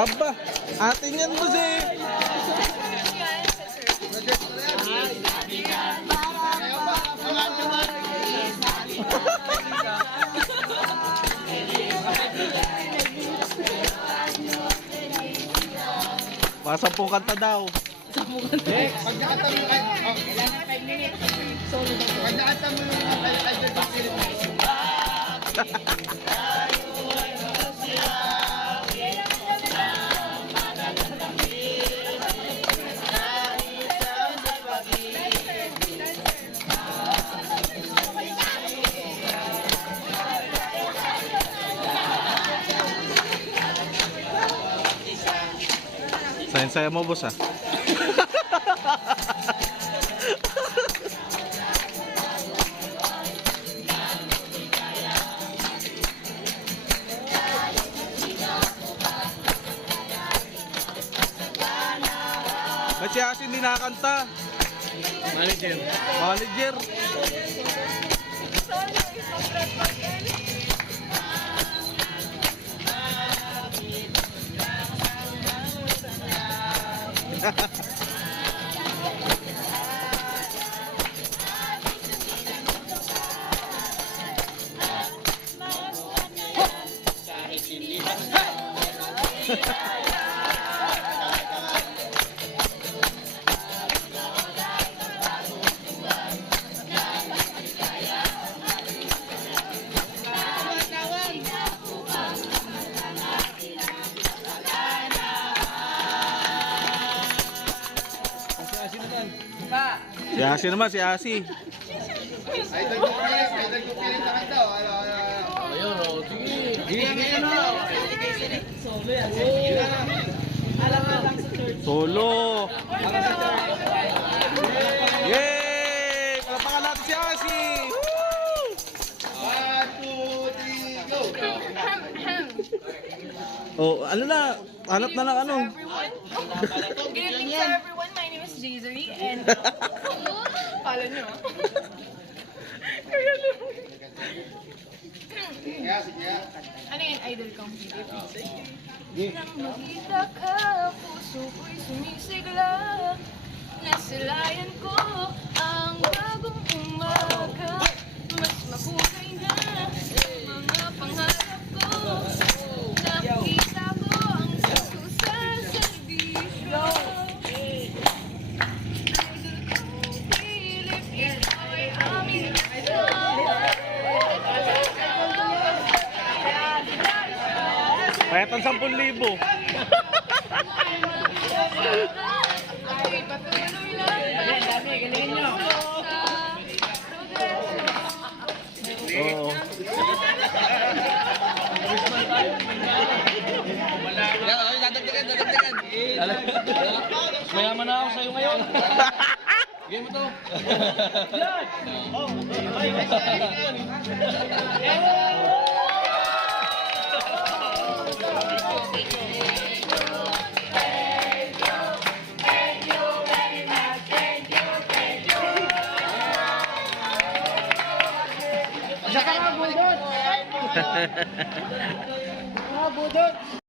Aba, atin yan boss eh. Pasampung kanta daw. Pag nakanta mo kahit, kailangan 5 minutes. Solo daw. Pag nakanta mo yung Sayang-sayang mo boss ah. Ba't si Asin hindi nakakanta? Manager. Manager. Si Asi naman, si Asi. ay nagpupilit na kanta. Ayun, o. Sige. Solo. Yay! Palapakan natin si Asi. Woo! 1, 2, 3, go! Oh, ano na? Hanap na lang ano. Good evening to everyone. My name is Jayzeri and follow nyo. Sige, sige. Ano yung idol kong video? Nang makita ka, puso ko'y sumisigla. Nasilayan ko ang bagong umaga. Mas makulay na mga pangarap ko. Nakita ko ang gusto sa servisyo. Idol kong Philip, ikaw ay aming Payatan 10,000. ay patuloy lang. Dami, galingan nyo. Oo. Dadagdagan. Mayaman na ako sa'yo ngayon. Game mo to. Saka mga budot. Mga budot.